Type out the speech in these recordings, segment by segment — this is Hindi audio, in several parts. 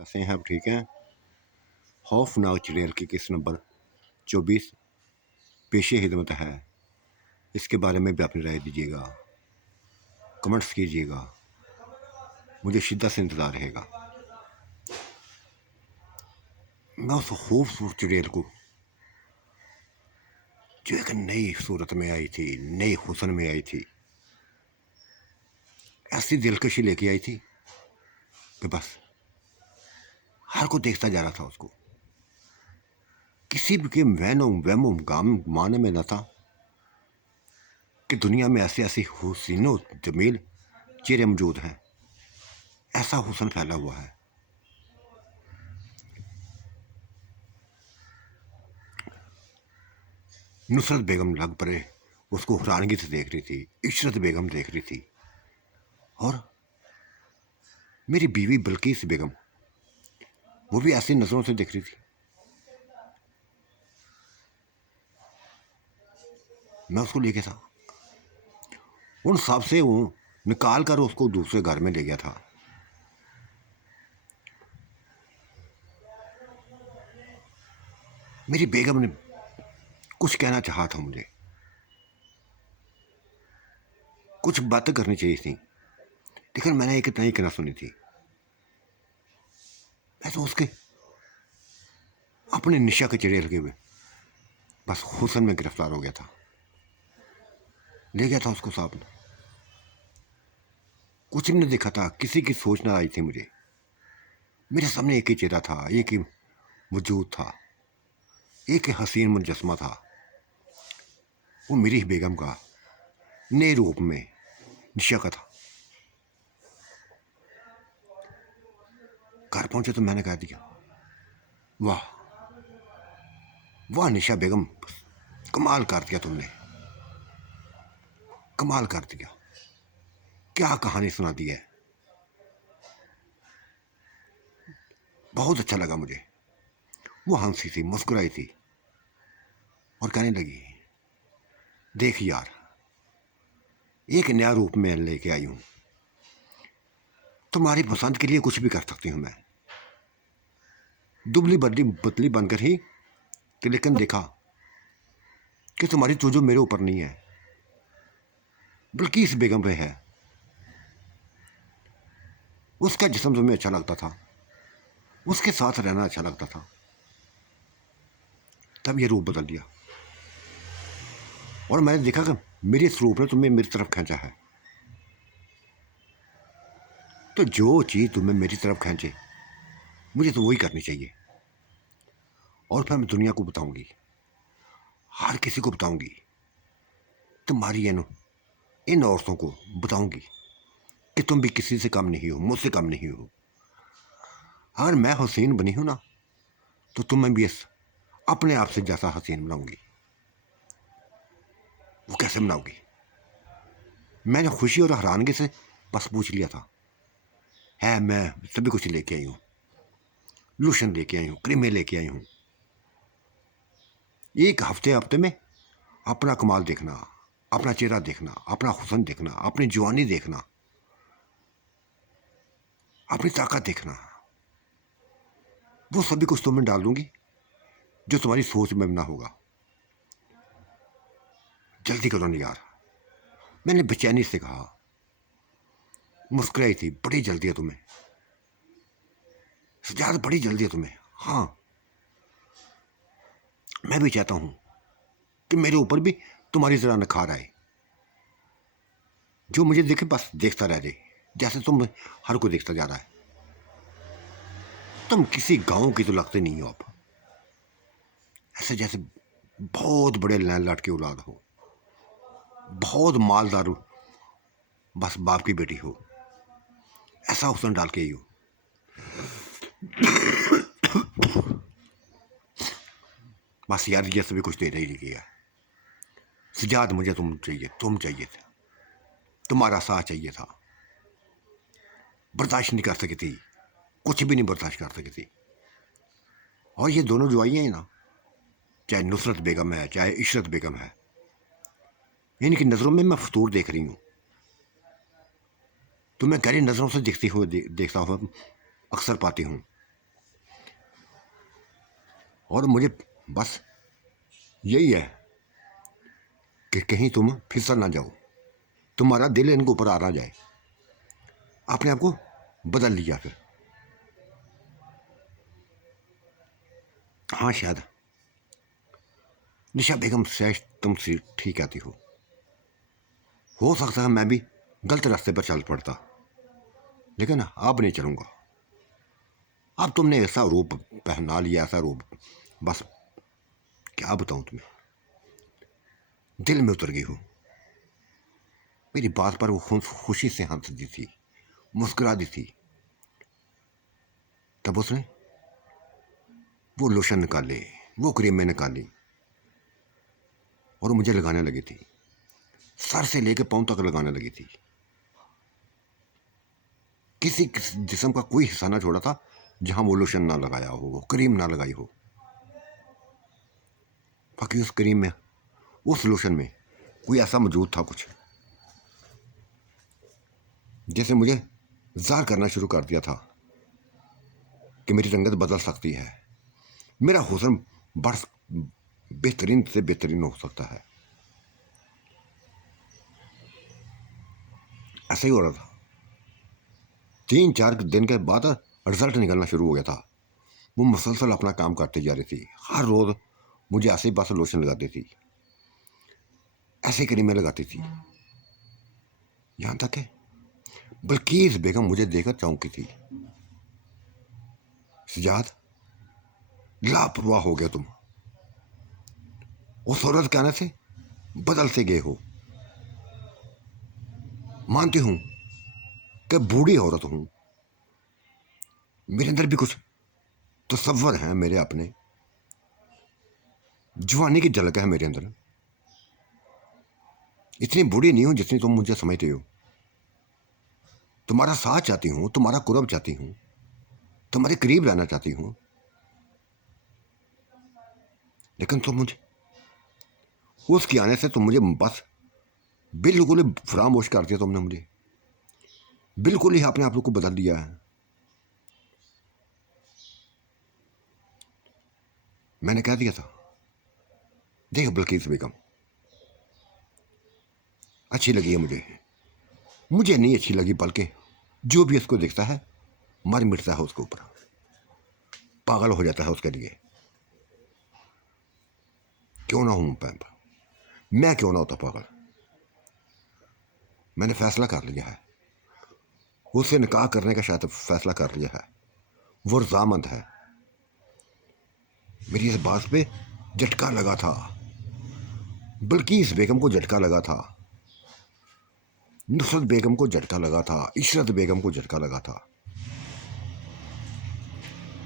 कैसे हैं आप? ठीक हैं? खौफनाक चुड़ैल की किस नंबर 24 पेशे खिदमत है, इसके बारे में भी अपनी राय दीजिएगा, कमेंट्स कीजिएगा। मुझे शिद्दत से इंतज़ार रहेगा। मैं उस खूबसूरत चुड़ैल को जो एक नई सूरत में आई थी, नई हुस्न में आई थी, ऐसी दिलकशी लेके आई थी कि बस हर को देखता जा रहा था उसको। किसी भी के वहमो गाम माने में न था कि दुनिया में ऐसी ऐसी हुस्नो जमील चेहरे मौजूद हैं। ऐसा हुस्न फैला हुआ है। नुसरत बेगम लग पड़े उसको हैरानगी से देख रही थी, इशरत बेगम देख रही थी, और मेरी बीवी बल्कीस बेगम वो भी ऐसी नजरों से देख रही थी। मैं उसको लेके था, उन सब से वो निकाल कर उसको दूसरे घर में ले गया था। मेरी बेगम ने कुछ कहना चाहा था, मुझे कुछ बातें करनी चाहिए थी, लेकिन मैंने एक इतना ही कहना सुनी थी। मैं तो उसके अपने निशा के चढ़े लगे हुए बस हुस्न में गिरफ्तार हो गया था। ले गया था उसको साहब ने। कुछ नहीं देखा था, किसी की सोच ना आई थी मुझे। मेरे सामने एक ही चेहरा था, एक ही वजूद था, एक ही हसीन मुजस्मा था। वो मेरी ही बेगम का नए रूप में निशा का था। घर पहुंचे तो मैंने कह दिया, वाह वाह निशा बेगम, कमाल कर दिया तुमने, कमाल कर दिया। क्या कहानी सुना दी है, बहुत अच्छा लगा मुझे। वो हंसी थी, मुस्कुराई थी और कहने लगी, देख यार, एक नया रूप में लेके आई हूं, तुम्हारी पसंद के लिए कुछ भी कर सकती हूं मैं। दुबली बदली पतली बनकर ही कि, लेकिन देखा कि तुम्हारी तवज्जो मेरे ऊपर नहीं है, बल्कि इस बेगम पे है। उसका जिस्म तुम्हें अच्छा लगता था, उसके साथ रहना अच्छा लगता था, तब ये रूप बदल दिया और मैंने देखा कि मेरे इस रूप ने तुम्हें मेरी तरफ खींचा है। तो जो चीज़ तुम्हें मेरी तरफ खींचे, मुझे तो वही करनी चाहिए। और फिर मैं दुनिया को बताऊंगी, हर किसी को बताऊंगी, तुम्हारी इन औरतों को बताऊंगी कि तुम भी किसी से कम नहीं हो, मुझसे कम नहीं हो। अगर मैं हसीन बनी हूं ना, तो तुम्हें भी इस अपने आप से जैसा हसीन बनाऊंगी। वो कैसे बनाओगी? मैंने खुशी और हैरानगी से बस पूछ लिया था। है, मैं सभी कुछ लेके आई हूं, लोशन लेके आई हूं, क्रीमें लेके आई हूं। एक हफ्ते हफ्ते में अपना कमाल देखना, अपना चेहरा देखना, अपना हुस्न देखना, अपनी जवानी देखना, अपनी ताकत देखना, वो सभी कुछ तुम्हें डाल दूंगी जो तुम्हारी सोच में ना होगा। जल्दी करो ना यार, मैंने बेचैनी से कहा। मुस्कुराई थी, बड़ी जल्दी है तुम्हें सजाद, बड़ी जल्दी है तुम्हें। हाँ, मैं भी चाहता हूं कि मेरे ऊपर भी तुम्हारी तरह निखार आए, जो मुझे देखे बस देखता रह जाए, जैसे तुम हर को देखता जा रहा है। तुम किसी गांव की तो लगते नहीं हो आप, ऐसे जैसे बहुत बड़े लैंड लॉर्ड की औलाद हो, बहुत मालदार हो, बस बाप की बेटी हो। ऐसा हुस्न डाल के ही हो। बस यार, ये सभी कुछ दे ही नहीं गया। सजाद, मुझे तुम चाहिए, तुम चाहिए था, तुम्हारा साथ चाहिए था। बर्दाश्त नहीं कर सकी थी, कुछ भी नहीं बर्दाश्त कर सकी थी। और ये दोनों जो आई हैं ना, चाहे नुसरत बेगम है, चाहे इशरत बेगम है, इनकी नज़रों में मैं फतूर देख रही हूँ। तो मैं गहरी नज़रों से देखता हुआ अक्सर पाती हूँ। और मुझे बस यही है कि कहीं तुम फिसल ना जाओ, तुम्हारा दिल इनके ऊपर आ ना जाए। आपने आपको बदल लिया फिर। हाँ, शायद निशा बेगम शायद तुम ठीक आती हो सकता है मैं भी गलत रास्ते पर चल पड़ता, लेकिन अब नहीं चलूंगा। अब तुमने ऐसा रूप पहना लिया, ऐसा रूप, बस क्या बताऊं तुम्हें, दिल में उतर गई हो। मेरी बात पर वो खुशी से हंस दी थी, मुस्कुरा दी थी। तब उसने वो लोशन निकाले, वो क्रीमें निकाली और मुझे लगाने लगी थी, सर से लेकर पांव तक लगाने लगी थी। किसी जिस्म का कोई हिस्सा ना छोड़ा था जहां वो लोशन ना लगाया हो, वो क्रीम ना लगाई हो। बाकी उस क्रीम में, उस लोशन में कोई ऐसा मौजूद था कुछ, जैसे मुझे ज़ाहिर करना शुरू कर दिया था कि मेरी रंगत बदल सकती है, मेरा हुस्न बढ़ बेहतरीन से बेहतरीन हो सकता है। ऐसा ही हो रहा था। 3-4 दिन के बाद रिजल्ट निकलना शुरू हो गया था। वो मुसलसल अपना काम करते जा रही थी। हर रोज़ मुझे ऐसे ही बस लोशन लगाती थी, ऐसे क्रीमें लगाती थी। यहाँ तक है बल्कीस बेगम मुझे देखकर चौंकी थी। सजाद, लापरवाह हो गया तुम, उस औरत के आने से बदल से गए हो। मानती हूं कि बूढ़ी औरत हूं, मेरे अंदर भी कुछ तसव्वुर है, मेरे अपने जवानी की झलक है मेरे अंदर। इतनी बूढ़ी नहीं हूं जितनी तुम मुझे समझते हो। तुम्हारा साथ चाहती हूं, तुम्हारा कुर्ब चाहती हूं, तुम्हारे करीब रहना चाहती हूं, लेकिन तुम मुझे, उसके आने से तुम मुझे बस बिल्कुल ही फरामोश कर दिया तुमने मुझे। बिल्कुल ही अपने आप को बदल दिया है। मैंने कह दिया था, देख बल्कीस बेगम, अच्छी लगी है मुझे नहीं अच्छी लगी, बल्कि जो भी उसको देखता है मर मिटता है उसके ऊपर, पागल हो जाता है उसके लिए। क्यों ना हूं मैं क्यों ना होता पागल। मैंने फैसला कर लिया है, उससे निकाह करने का शायद फैसला कर लिया है। वो रजामंद है। मेरी इस बात पे झटका लगा था, बल्कीस बेगम को झटका लगा था, नुसरत बेगम को झटका लगा था, इशरत बेगम को झटका लगा था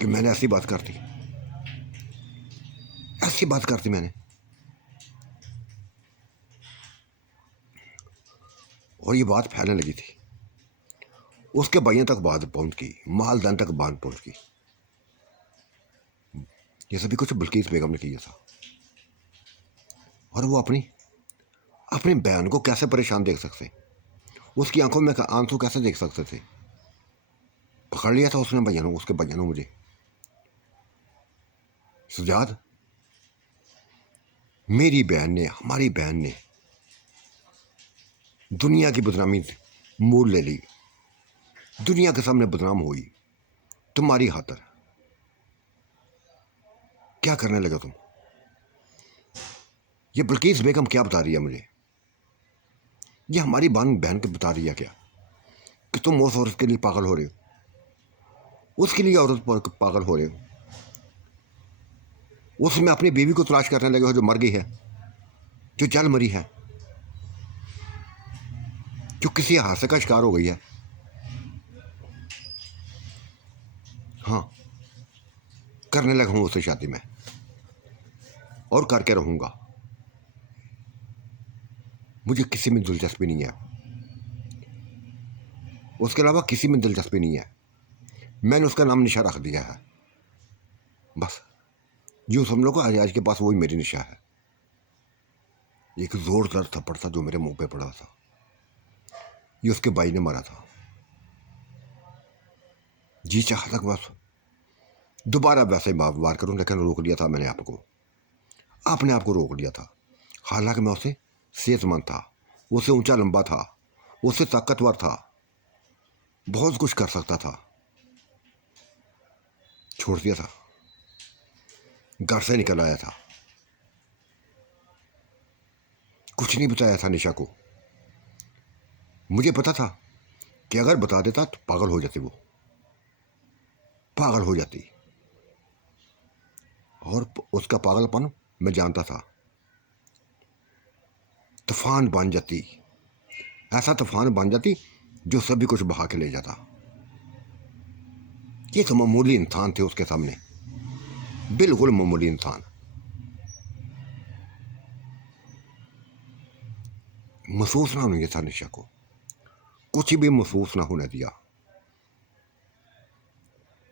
कि मैंने ऐसी बात करती मैंने। और ये बात फैलने लगी थी, उसके भाइयों तक बात पहुंच गई, मालदान तक बात पहुंच गई। ये सभी कुछ बल्कीस बेगम ने किया था। और वो अपनी अपने बयान को कैसे परेशान देख सकते, उसकी आंखों में आंसू कैसे देख सकते थे। पकड़ लिया था उसने भैया, उसके भैया ने मुझे। सुजाद, मेरी बहन ने, हमारी बहन ने दुनिया की बदनामी मोल ले ली, दुनिया के सामने बदनाम हुई तुम्हारी खातर। क्या करने लगे तुम? ये बल्कीस बेगम क्या बता रही है मुझे? ये हमारी बहन के बता रही है क्या कि तुम उस औरत के लिए पागल हो रहे हो, उसके लिए औरत पागल हो रहे हो, उसमें अपनी बीवी को तलाश करने लगे हो जो मर गई है, जो जल मरी है, जो किसी हादसे का शिकार हो गई है। हाँ, करने लगा हूं उससे शादी में, और करके रहूंगा। मुझे किसी में दिलचस्पी नहीं है, उसके अलावा किसी में दिलचस्पी नहीं है। मैंने उसका नाम निशा रख दिया है, बस यूँ समझ लो को आज के पास वही मेरी निशा है। एक जोरदार थप्पड़ था जो मेरे मुंह पे पड़ा था, ये उसके भाई ने मारा था। जी चाह तक बस दोबारा वैसे वार करूं, लेकिन रोक लिया था मैंने आपको, अपने आप को रोक लिया था। हालांकि मैं उससे सेहतमंद था, उससे ऊंचा लंबा था, उससे ताकतवर था, बहुत कुछ कर सकता था। छोड़ दिया था, घर से निकल आया था, कुछ नहीं बताया था निशा को। मुझे पता था कि अगर बता देता तो पागल हो जाती, वो पागल हो जाती, और उसका पागलपन मैं जानता था। तूफान बन जाती, ऐसा तूफान बन जाती जो सभी कुछ बहा के ले जाता। ये तो मामूली इंसान थे उसके सामने, बिल्कुल मामूली इंसान। महसूस ना होने था निशा को, कुछ भी महसूस ना होने दिया।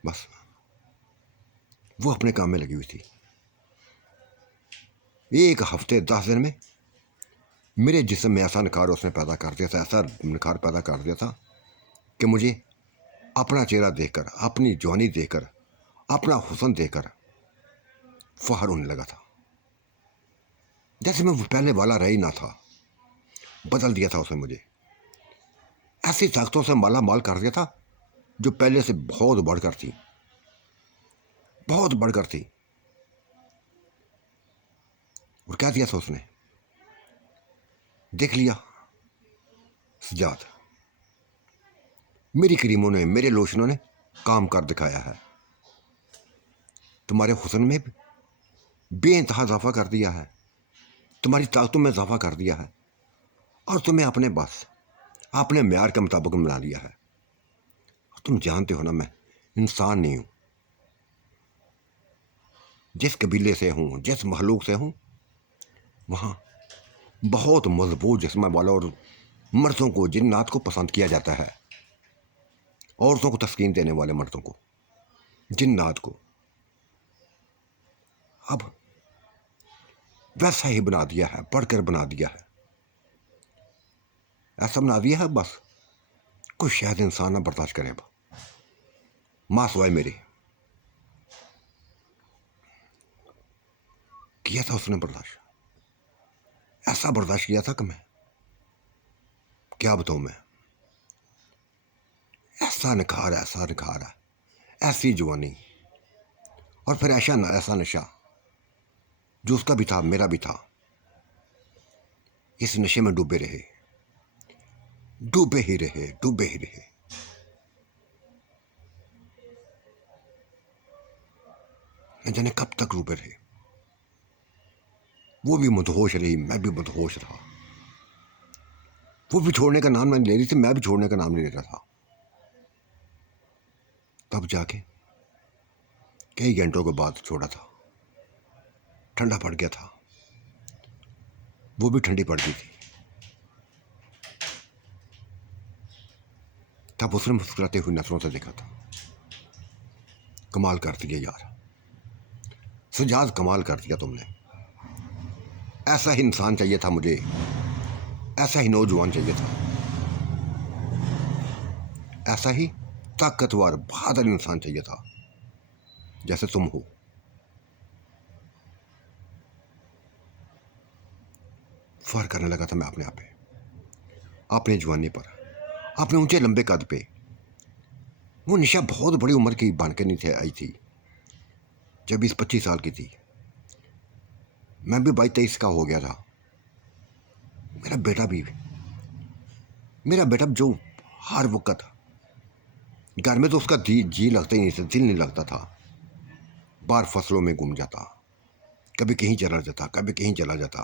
बस वो अपने काम में लगी हुई थी। एक हफ्ते 10 दिन में मेरे जिस्म में ऐसा निखार उसने पैदा कर दिया था, ऐसा निखार पैदा कर दिया था कि मुझे अपना चेहरा देखकर, अपनी जवानी देखकर, अपना हुस्न देखकर फख्र होने लगा था। जैसे मैं वो पहले वाला रह ही ना था, बदल दिया था उसने मुझे, ऐसी ताकतों से माला माल कर दिया था जो पहले से बहुत बढ़कर थी, बहुत बढ़कर थी। और क्या दिया था उसने, देख लिया सजाद, मेरी क्रीमों ने, मेरे लोशनों ने काम कर दिखाया है। तुम्हारे हुस्न में बेइंतहा इजाफा कर दिया है, तुम्हारी ताकतों में इजाफा कर दिया है, और तुम्हें अपने बस, अपने म्यार के मुताबिक बना लिया है। तुम जानते हो ना, मैं इंसान नहीं हूं, जिस कबीले से हूं, जिस महलूक से हूं, वहां बहुत मजबूत जिस्म वाला और मर्दों को, जिन्नात को पसंद किया जाता है, औरतों को तस्कीन देने वाले मर्दों को, जिन्नात को। अब वैसा ही बना दिया है, बढ़कर बना दिया है, ऐसा बना दिया है बस कुछ शायद इंसान ना बर्दाश्त करे। अब मां सवाए मेरे किया था उसने बर्दाश्त, ऐसा बर्दाश्त किया था कि मैं क्या बताऊं। मैं ऐसा निखार, ऐसा निखार है, ऐसी जवानी, और फिर ऐसा नशा जो उसका भी था, मेरा भी था। इस नशे में डूबे रहे, डूबे ही रहे, डूबे ही रहे। न जाने कब तक डूबे रहे। वो भी मदहोश रही, मैं भी मदहोश रहा। वो भी छोड़ने का नाम नहीं ले रही थी, मैं भी छोड़ने का नाम नहीं ले रहा था। तब जाके कई घंटों के बाद छोड़ा था, ठंडा पड़ गया था, वो भी ठंडी पड़ गई थी। तब उसने मुस्कुराते हुए नजरों से देखा था। कमाल कर दिया यार सजाद, कमाल कर दिया तुमने। ऐसा ही इंसान चाहिए था मुझे, ऐसा ही नौजवान चाहिए था, ऐसा ही ताकतवर बहादुर इंसान चाहिए था जैसे तुम हो। फर करने लगा था मैं अपने आप पे, अपनी जवानी पर, अपने ऊंचे लंबे कद पे। वो निशा बहुत बड़ी उम्र की बन के नहीं थे आई थी, जब 20-25 साल की थी। मैं भी 22-23 का हो गया था। मेरा बेटा भी, मेरा बेटा जो हर वक्त घर में तो उसका जी लगता ही नहीं था, दिल नहीं लगता था। बाहर फसलों में घूम जाता, कभी कहीं चला जाता, कभी कहीं चला जाता।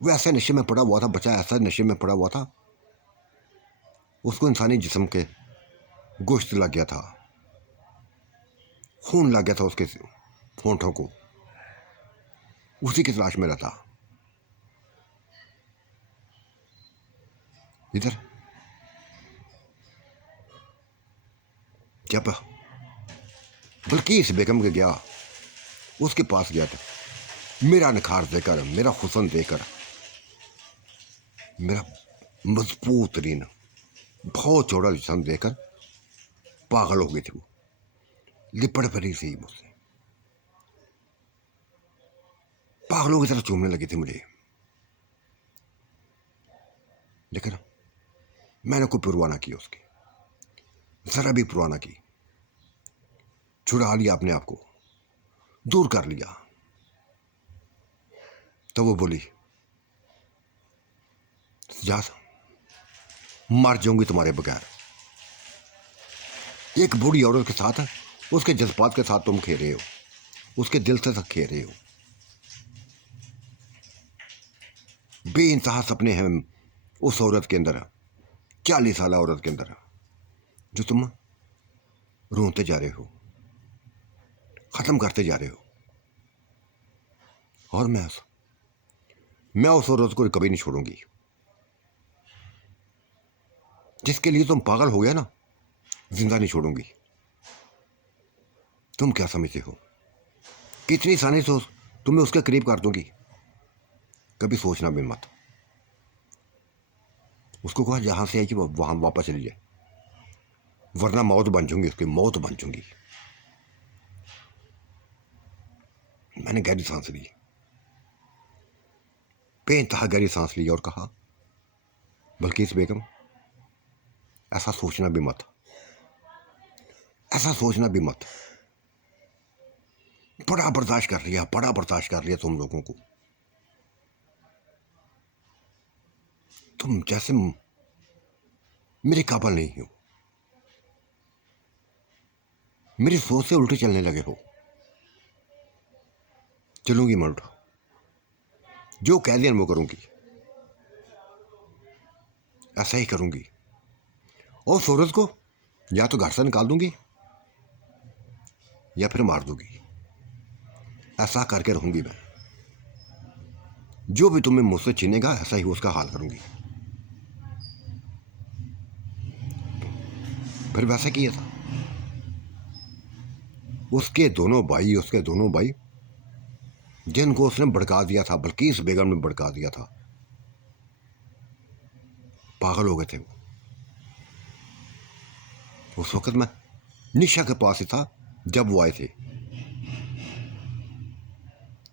वो ऐसे नशे में पड़ा हुआ था, बच्चा ऐसा नशे में पड़ा हुआ था, उसको इंसानी जिस्म के गोश्त लग गया था, खून लग गया था उसके होंठों को, उसी की तलाश में रहता। इधर जब बल्किस बेगम के गया, उसके पास गया था, मेरा निखार देकर, मेरा हुस्न देकर, मेरा मजबूत रीन बहुत चौड़ा जिस्म देकर पागल हो गई थी वो। लिपट पड़ी थी मुझसे, पागलों की तरह चूमने लगी थी मुझे, लेकिन मैंने कोई परवाह ना की उसकी, जरा भी परवाह ना की। छुड़ा लिया अपने आप को, दूर कर लिया। तो वो बोली, जा मर जाऊंगी तुम्हारे बगैर। एक बूढ़ी औरत के साथ, उसके जज्बात के साथ तुम खेल रहे हो, उसके दिल से तक खेल रहे हो। बेइंतहा सपने हैं उस औरत के अंदर, 40 साल औरत के अंदर, जो तुम रोते जा रहे हो, खत्म करते जा रहे हो। और मैं उस औरत को कभी नहीं छोड़ूंगी। जिसके लिए तुम पागल हो गया ना, जिंदा नहीं छोड़ूंगी। तुम क्या समझते हो कितनी आसानी से तुम्हें उसके करीब कर दूंगी? कभी सोचना भी मत। उसको कहा जहां से आई कि वहां वापस चली जाए, वरना मौत बन जाऊंगी, उसकी मौत बन जाऊंगी। मैंने गहरी सांस ली, बेइंतहा गहरी सांस ली, और कहा, बल्किस बेगम, ऐसा सोचना भी मत, ऐसा सोचना भी मत। बड़ा बर्दाश्त कर लिया, बड़ा बर्दाश्त कर लिया तुम लोगों को। तुम जैसे मेरे काबिल नहीं हो, मेरी सोच से उल्टे चलने लगे हो। चलूंगी मर्ड, जो कह दिया वो करूंगी, ऐसा ही करूंगी। और सूरज को या तो घर से निकाल दूंगी या फिर मार दूंगी। ऐसा करके रहूंगी मैं। जो भी तुम्हें मुझसे छीनेगा, ऐसा ही उसका हाल करूंगी। फिर वैसा किया था। उसके दोनों भाई जिनको उसने भड़का दिया था, बल्किस बेगम ने भड़का दिया था, पागल हो गए थे वो। उस वक्त मैं निशा के पास ही था जब वो आए थे।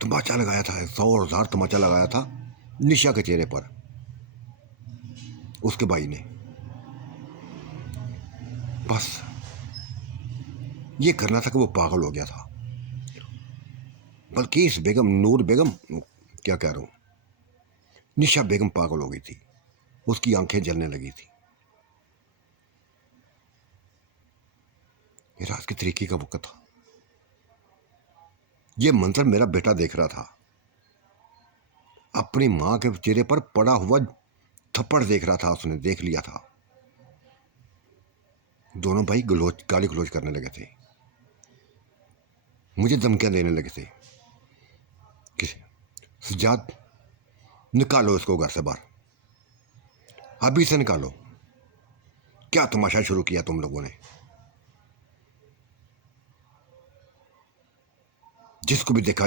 तमाचा लगाया था, 100,000 तमाचा लगाया था निशा के चेहरे पर उसके भाई ने। बस ये करना था कि वो पागल हो गया था। बल्किस बेगम, नूर बेगम, क्या कह रहा हूं, निशा बेगम पागल हो गई थी, उसकी आंखें जलने लगी थी। ये रात की तरीके का वक्त था। ये मंजर मेरा बेटा देख रहा था, अपनी मां के चेहरे पर पड़ा हुआ थप्पड़ देख रहा था, उसने देख लिया था। दोनों भाई गाली गलोच करने लगे थे, मुझे धमकियां देने लगे थे कि सज्जाद, निकालो इसको घर से बाहर, अभी से निकालो। क्या तमाशा शुरू किया तुम लोगों ने? जिसको भी देखा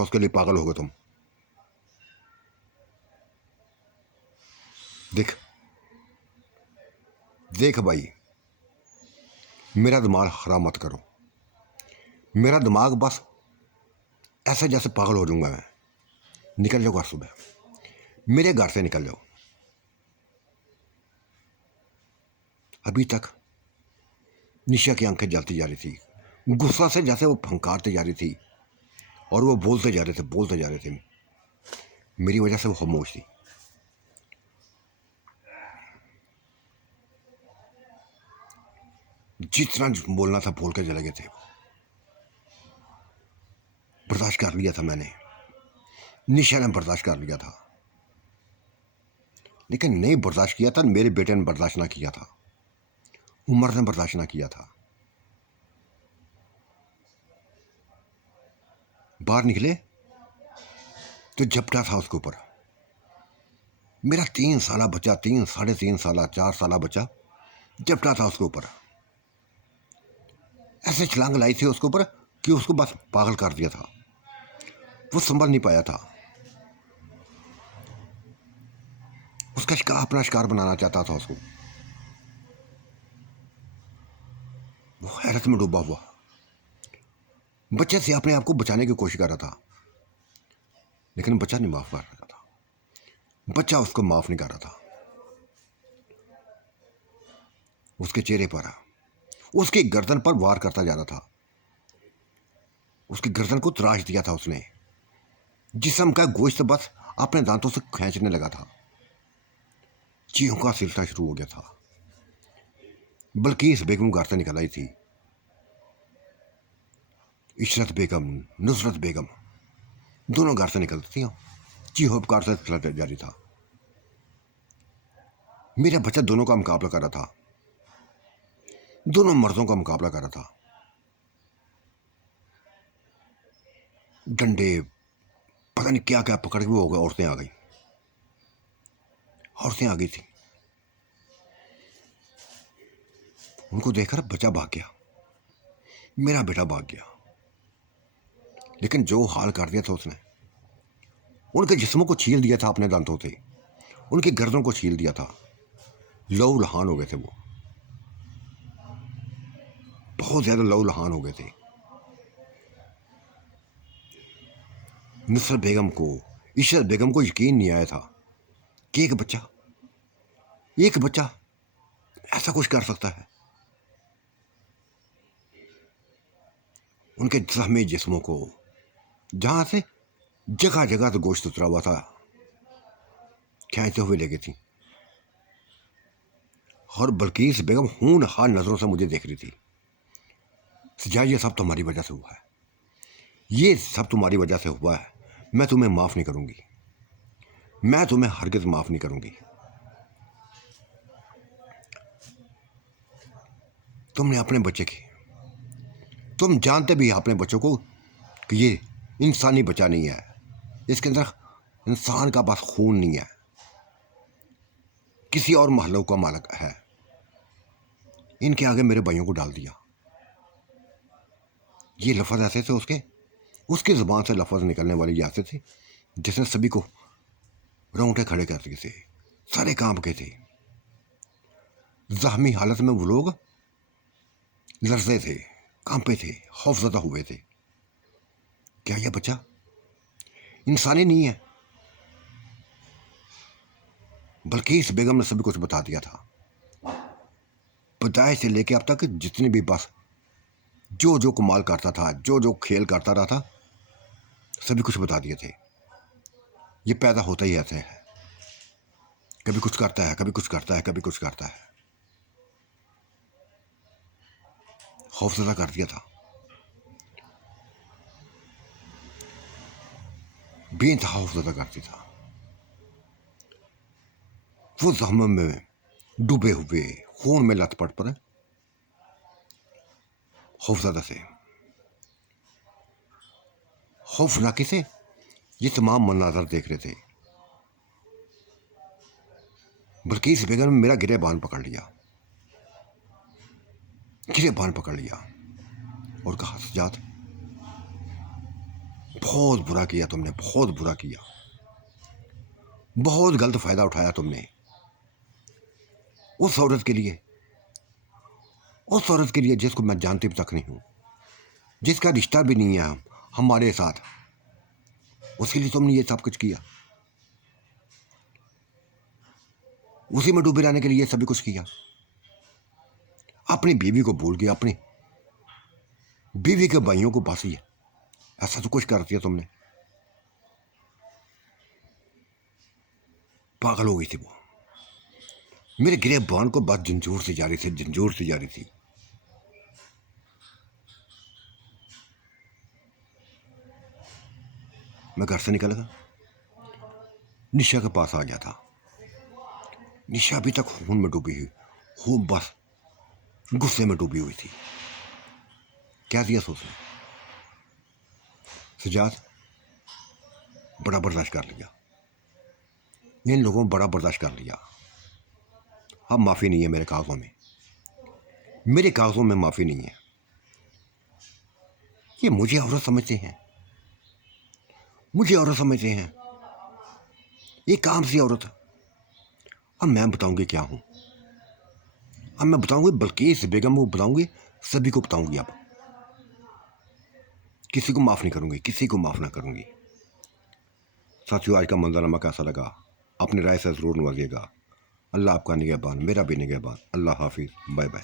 उसके लिए पागल हो गए तुम। देख देख भाई, मेरा दिमाग खराब मत करो। मेरा दिमाग बस ऐसे जैसे पागल हो जाऊंगा मैं। निकल जाओ घर, सुबह मेरे घर से निकल जाओ। अभी तक निशा की आंखें जलती जा रही थी, गुस्सा से जैसे वो फंकारते जा रही थी, और वो बोलते जा रहे थे। मेरी वजह से वो खामोश थी। जितना बोलना था बोल के चले गए थे। बर्दाश्त कर लिया था मैंने, निशा ने बर्दाश्त कर लिया था, लेकिन नहीं बर्दाश्त किया था मेरे बेटे ने बर्दाश्त ना किया था, उमर ने बर्दाश्त ना किया था। बाहर निकले तो झपटा था उसके ऊपर। मेरा 3 साल बच्चा, 3 साढ़े 3 साल 4 साल बच्चा झपटा था उसके ऊपर। ऐसे छलांग लाई थी उसके ऊपर कि उसको बस पागल कर दिया था। वो संभल नहीं पाया था। उसका शिकार, अपना शिकार बनाना चाहता था उसको। वो हैरत में डूबा हुआ, बच्चे से अपने आप को बचाने की कोशिश कर रहा था, लेकिन बच्चा नहीं माफ कर रहा था। बच्चा उसको माफ नहीं कर रहा था। उसके चेहरे पर, उसकी गर्दन पर वार करता जा रहा था। उसकी गर्दन को तराश दिया था उसने। जिस्म का गोश्त बस अपने दांतों से खींचने लगा था। चीखों का सिलसिला शुरू हो गया था। बल्किस बेगम घर से निकल आई थी। इशरत बेगम, नुसरत बेगम दोनों घर से निकलती थी। चीहो पुकार से चला जारी था। मेरा बच्चा दोनों का मुकाबला कर रहा था। दोनों मर्दों का मुकाबला कर रहा था। डंडे, पता नहीं क्या क्या पकड़ के वो हो गए। औरतें आ गई। औरतें आ गई थी। उनको देखकर बच्चा भाग गया। मेरा बेटा भाग गया। लेकिन जो हाल कर दिया था उसने, उनके जिस्मों को छील दिया था अपने दांतों से। उनकी गर्दनों को छील दिया था। लहू लहान हो गए थे वो। बहुत ज्यादा लहू लहान हो गए थे। नुसरत बेगम को, इशरत बेगम को यकीन नहीं आया था कि एक बच्चा ऐसा कुछ कर सकता है। उनके जख्मी जिस्मों को, जहां से जगह जगह से गोश्त उतरा हुआ था, खींचते हुए ले गई थी। और बल्किस बेगम होनहार नजरों से मुझे देख रही थी। सजा, ये सब तुम्हारी वजह से हुआ है। ये सब तुम्हारी वजह से हुआ है। मैं तुम्हें माफ नहीं करूंगी। मैं तुम्हें हरगिज माफ नहीं करूंगी। तुमने अपने बच्चे की, तुम जानते भी अपने बच्चों को कि ये इंसानी बच्चा नहीं है। इसके अंदर इंसान का बस खून नहीं है, किसी और महलों का मालिक है। इनके आगे मेरे भाइयों को डाल दिया। ये लफ्ज ऐसे थे उसकी जुबान से लफ्ज निकलने वाली ऐसे थे जिसने सभी को रोंगटे खड़े कर दिए थे। सारे कांप गए थे। जख्मी हालत में वो लोग लर्जे थे, कांपे थे, खौफजदा हुए थे। क्या यह बच्चा इंसानी नहीं है? बल्कि इस बेगम ने सभी कुछ बता दिया था। पैदाइश से लेके अब तक जितने भी बस जो जो कमाल करता था, जो जो खेल करता रहा था, सभी कुछ बता दिए थे। ये पैदा होता ही ऐसे है। कभी कुछ करता है, कभी कुछ करता है, कभी कुछ करता है। खौफजदा कर दिया था। बेइंतहा खौफजदा करती था। वो जख्म में डूबे हुए खून में लथपथ पर खौफजदा से, खौफनाकी से ये तमाम मनाजर देख रहे थे। बल्किस बेगम ने मेरा गिरेबान पकड़ लिया, गिरेबान पकड़ लिया और कहा, सजाद, बहुत बुरा किया तुमने, बहुत बुरा किया। बहुत गलत फायदा उठाया तुमने उस औरत के लिए, उस औरत के लिए जिसको मैं जानती तक नहीं हूं, जिसका रिश्ता भी नहीं है हमारे साथ। उसके लिए तुमने ये सब कुछ किया। उसी में डूबे रहने के लिए सभी कुछ किया। अपनी बीवी को भूल गया, अपनी बीवी के भाइयों को बस ही ऐसा तो कुछ कर दिया तुमने। पागल हो गई थी वो। मेरे गिरेबान को बस जंजूर से जा रही थी, जंजूर से जा रही थी। मैं घर से निकल गया, निशा के पास आ गया था। निशा अभी तक खून में डूबी हुई, खून बस गुस्से में डूबी हुई थी। क्या दिया सोचने? सजाद, बड़ा बर्दाश्त कर लिया। इन लोगों ने बड़ा बर्दाश्त कर लिया। अब माफ़ी नहीं है मेरे कागज़ों में, मेरे कागज़ों में माफ़ी नहीं है। ये मुझे औरत समझते हैं, मुझे औरत समझते हैं। ये काम सी औरत। अब मैं बताऊंगी क्या हूं। अब मैं बताऊंगी बल्किस बेगम को, बताऊंगी सभी को बताऊंगी। अब किसी को माफ़ नहीं करूँगी, किसी को माफ़ ना करूँगी। साथियों, आज का मंजरनामा कैसा लगा अपनी राय से ज़रूर नवाजिएगा। अल्लाह आपका निगहबान, मेरा भी निगहबान। अल्लाह हाफिज़, बाय बाय।